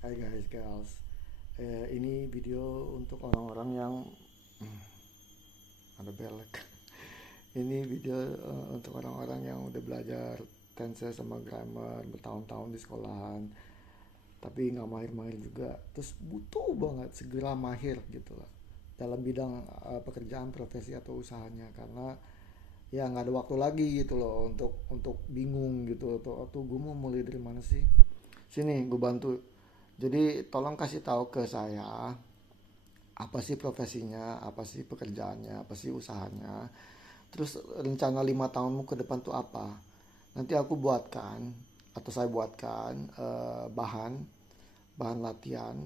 Hai guys, girls. Ini video untuk orang-orang yang ada belek. Ini video untuk orang-orang yang udah belajar tenses sama grammar bertahun-tahun di sekolahan, tapi nggak mahir-mahir juga. Terus butuh banget segera mahir gitu lah dalam bidang pekerjaan, profesi atau usahanya, karena ya nggak ada waktu lagi gitu loh untuk bingung gitu atau gue mau mulai dari mana sih. Sini gue bantu. Jadi tolong kasih tahu ke saya apa sih profesinya, apa sih pekerjaannya, apa sih usahanya. Terus rencana 5 tahunmu ke depan tuh apa? Nanti aku buatkan atau saya buatkan bahan bahan latihan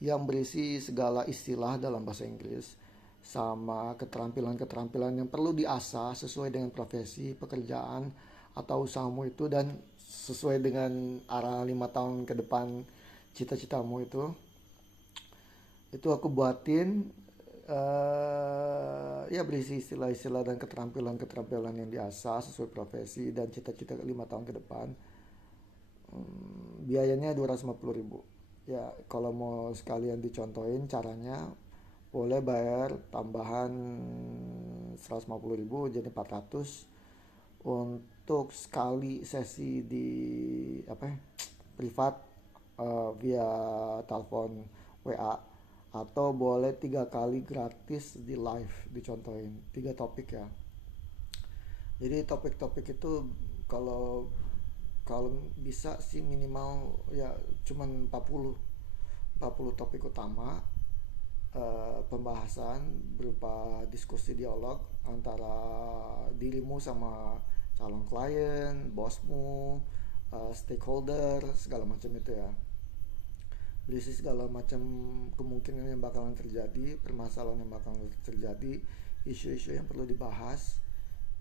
yang berisi segala istilah dalam bahasa Inggris sama keterampilan-keterampilan yang perlu diasah sesuai dengan profesi, pekerjaan atau usahamu itu, dan sesuai dengan arah 5 tahun ke depan cita-citamu itu aku buatin ya berisi istilah-istilah dan keterampilan-keterampilan yang diasah sesuai profesi dan cita-cita 5 tahun ke depan. Biayanya 250.000. Ya kalau mau sekalian dicontohin caranya, boleh bayar tambahan 150.000 jadi 400 untuk sekali sesi di apa ya, privat, via telepon WA, atau boleh 3 kali gratis di live dicontohin 3 topik ya. Jadi topik-topik itu kalau kalau bisa sih minimal ya cuman 40 topik utama, pembahasan berupa diskusi dialog antara dirimu sama calon klien, bosmu, stakeholder, segala macam itu ya. Berisi segala macam kemungkinan yang bakalan terjadi, permasalahan yang bakalan terjadi, isu-isu yang perlu dibahas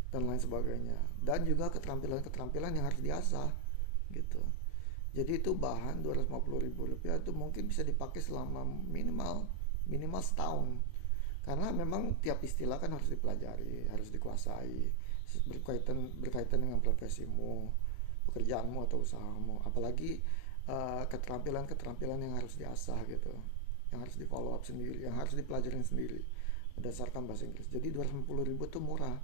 dan lain sebagainya. Dan juga keterampilan-keterampilan yang harus diasah gitu. Jadi itu bahan 250.000 rupiah itu mungkin bisa dipakai selama minimal minimal setahun. Karena memang tiap istilah kan harus dipelajari, harus dikuasai, berkaitan dengan profesimu, pekerjaanmu atau usahamu. Apalagi keterampilan-keterampilan yang harus diasah gitu, yang harus di follow up sendiri, yang harus dipelajarin sendiri berdasarkan bahasa Inggris. Jadi 250.000 tuh murah.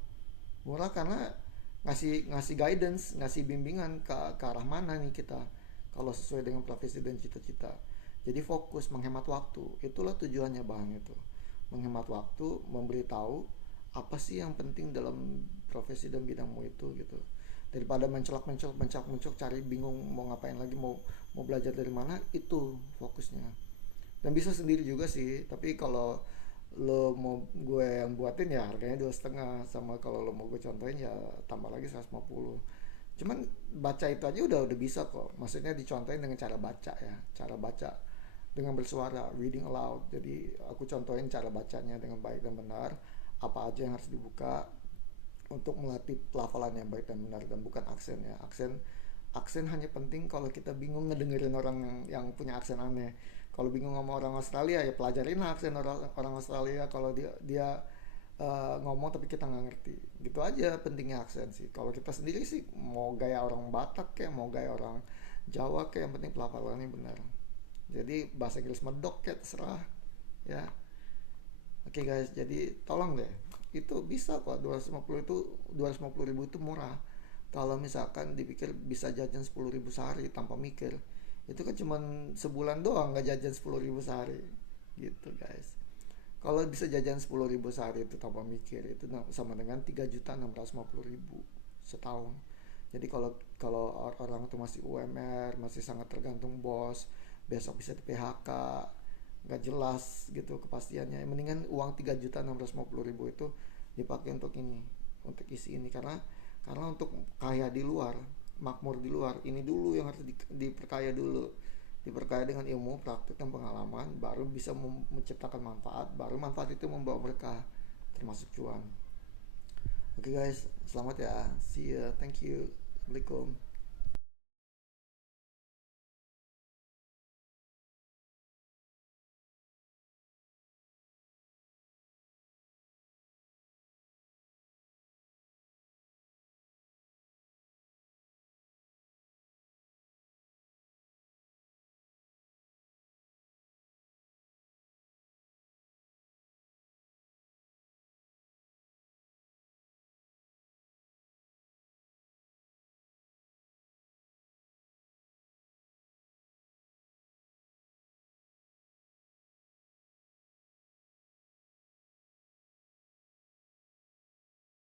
Murah karena ngasih ngasih guidance, ngasih bimbingan ke arah mana nih kita kalau sesuai dengan profesi dan cita-cita. Jadi fokus, menghemat waktu. Itulah tujuannya bahan itu. Menghemat waktu, memberitahu apa sih yang penting dalam profesi dan bidangmu itu gitu. Daripada mencolok cari bingung mau ngapain lagi, mau mau belajar dari mana, itu fokusnya. Dan bisa sendiri juga sih, tapi kalau lo mau gue yang buatin ya harganya 2,5, sama kalau lo mau gue contohin ya tambah lagi 150. Cuman baca itu aja udah bisa kok, maksudnya dicontohin dengan cara baca ya, cara baca dengan bersuara, reading aloud. Jadi aku contohin cara bacanya dengan baik dan benar, apa aja yang harus dibuka untuk melatih pelafalan yang baik dan benar, dan bukan aksen ya. Aksen hanya penting kalau kita bingung ngedengerin orang yang punya aksen aneh. Kalau bingung sama orang Australia ya pelajarin aksen orang Australia kalau dia ngomong tapi kita nggak ngerti. Gitu aja pentingnya aksen sih. Kalau kita sendiri sih mau gaya orang Batak kayak mau gaya orang Jawa kayak, yang penting pelafalannya benar. Jadi bahasa Inggris medok kayak terserah ya. Oke guys, jadi tolong deh. Itu bisa kok, 250 itu 250.000 itu murah. Kalau misalkan dipikir bisa jajan 10.000 sehari tanpa mikir, itu kan cuma sebulan doang nggak jajan 10.000 sehari gitu guys. Kalau bisa jajan 10.000 sehari itu tanpa mikir, itu sama dengan 3.650.000 setahun. Jadi kalau kalau orang itu masih UMR, masih sangat tergantung bos, besok bisa di PHK, nggak jelas gitu kepastiannya. Mendingan uang 3.650.000 itu dipakai untuk ini, untuk isi ini, karena untuk kaya di luar, makmur di luar, ini dulu yang harus diperkaya dulu. Diperkaya dengan ilmu, praktik, dan pengalaman, baru bisa menciptakan manfaat, baru manfaat itu membawa berkah, termasuk cuan. Oke guys, selamat ya. See ya, thank you. Assalamualaikum.